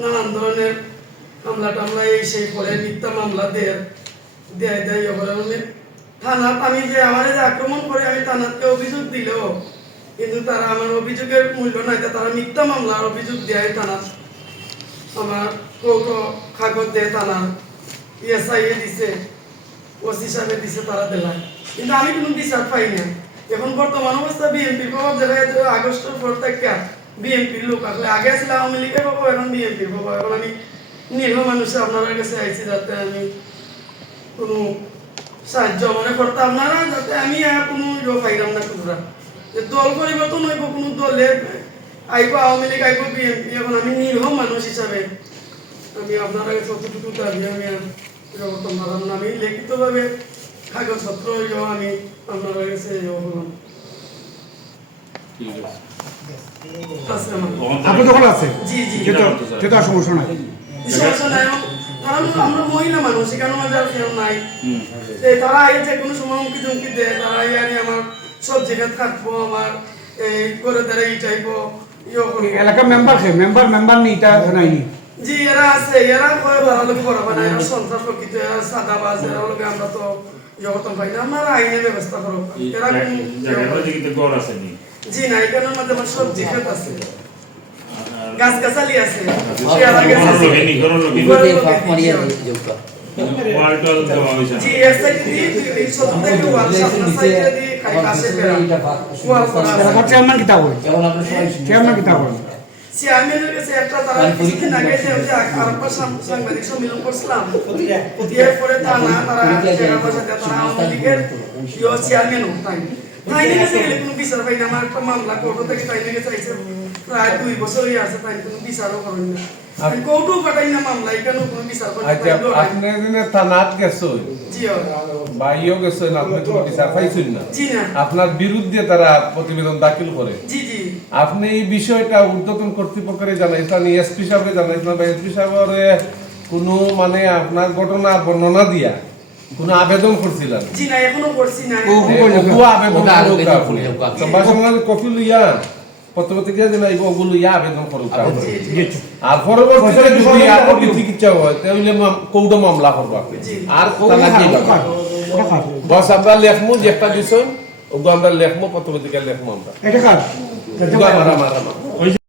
নানান ধরনের হামলা টামলা, এই সেই করে মিথ্যা মামলা দেয় দেয় দেয় করে মানে থানাত আমি যে আমার যে আক্রমণ করে, আমি থানাতকে অভিযোগ দিলেও, কিন্তু তারা আমার অভিযোগের মূল্য নাই তারা মিথ্যা মামলার অভিযোগ দেয় থানাত। আমার কৌটো কাগজ দেয় থানার ইএসআই এ দিছে, ওসি সাহেব দিছে, তারা দেলায়। কিন্তু আমি কোনো বিচার পাই না এখন বর্তমান অবস্থা বিএনপির প্রভাব দেখা যাচ্ছে আগস্টের পর থেকে। বিএনপির লোক আসলে আগে ছিল আওয়ামী লীগের প্রভাব এখন বিএনপির প্রভাব এখন আমি নিরীহ মানুষে আপনার কাছে আইছি যাতে আমি কোনো সাহায্য মানে করতাম না না যাতে আমি আর কোনো ইয়ে পাইলাম না খুচরা যে দল পরিবর্তন হইব কোনো দলে আইব আওয়ামী লীগ আইব বিএনপি এখন আমি নিরীহ মানুষ হিসাবে আমি আপনার কাছে যতটুকু দাবি আমি আর করতাম পারলাম না। আমি লিখিতভাবে কাগজপত্র আমি আপনার কাছে ইয়ে করলাম ঠিক আছে। আপনি তখন আছে? সেটা সমস্যা নাই। সমস্যা নাই কারণ আমরা মহিলা মানুষ এখানে নাই। তারা এই যে কোনো সময় হুমকি ধুমকি দেয় তারা ইয়ানি আমার সব জায়গায় থাকব আমার এই করে দ্বারা ই চাইব ইয়ে এলাকার মেম্বার মেম্বার মেম্বার নেই এটা নাইনি জি এরা আছে এরা কয় ভালো লোক বড় এরা সন্ত্রাস প্রকৃত এরা সাদাবাজ এরা লোকে আমরা তো জগতম পাই না আমরা আইনের ব্যবস্থা করো এরা গড় আছে জি না এখানের মধ্যে আমার সবজি ক্ষেত আছে গাছ গাছালি আছে আর- পেয়ারা গাছ গরুর আছে। লোকে নি, গরুর লোকে নি। গরুর দিয়ে লোকে ফাঁক নি, মারিয়া জি। দিয়ে যোগটা ওয়াল টোয়াল দেওয়া হয়েছে না। জি এক সাইড দিয়ে এই সব থেকে ওয়াল সামনে সাইডে দিয়ে খাই পেরা ওয়াল করা আছে। এলাকার চেয়ারম্যান কিতা বলে যেমন আমরা সবাই চেয়ারম্যান কিতা বলে চেয়ারম্যানের কাছে একটা তারা কিছুদিন আগে যে আমি যে সাংবাদিক সম্মেলন করছিলাম দিয়ে তা না তারা টাকা পয়সা তারা আওয়ামী লীগের চেয়ারম্যান তাই। তাই নিয়ে গেলে কোনো বিচার পাই না। আমার একটা মামলা কোর্ট থেকে তাই নিয়ে চাইছে। প্রায় দুই বছর হয়ে আছে তাই কোনো বিচারও করেন না। কোর্টও পাঠাই না মামলা এখানেও কোনো বিচার করতে আচ্ছা। আপনি দিনে থানাত বাইও গেছেন আপনি কোনো বিচার পাইছেন না। আপনার বিরুদ্ধে তারা প্রতিবেদন দাখিল করে। জি জি আপনি এই বিষয়টা ঊর্ধ্বতন কর্তৃপক্ষের জানাইছেন এসপি সাহেব জানাইছেন বা এসপি সাহেবের কোনো মানে আপনার ঘটনা বর্ণনা দিয়া কোনো আবেদন করছিলেন? জি না এখনও করছি না ও, কপি লইয়া পত্রপত্রিকা দিন আইব ওগুলো ইয়া আবেদন করুক আর পরবর্তীতে যদি আপনি চিকিৎসা হয় তাহলে মামলা করব আর। বস আমরা লেখমু যেটা দিছেন ওগুলো আমরা লেখমু আমরা। এটা কার ওগুলো আমার আমার আমার। ওই যে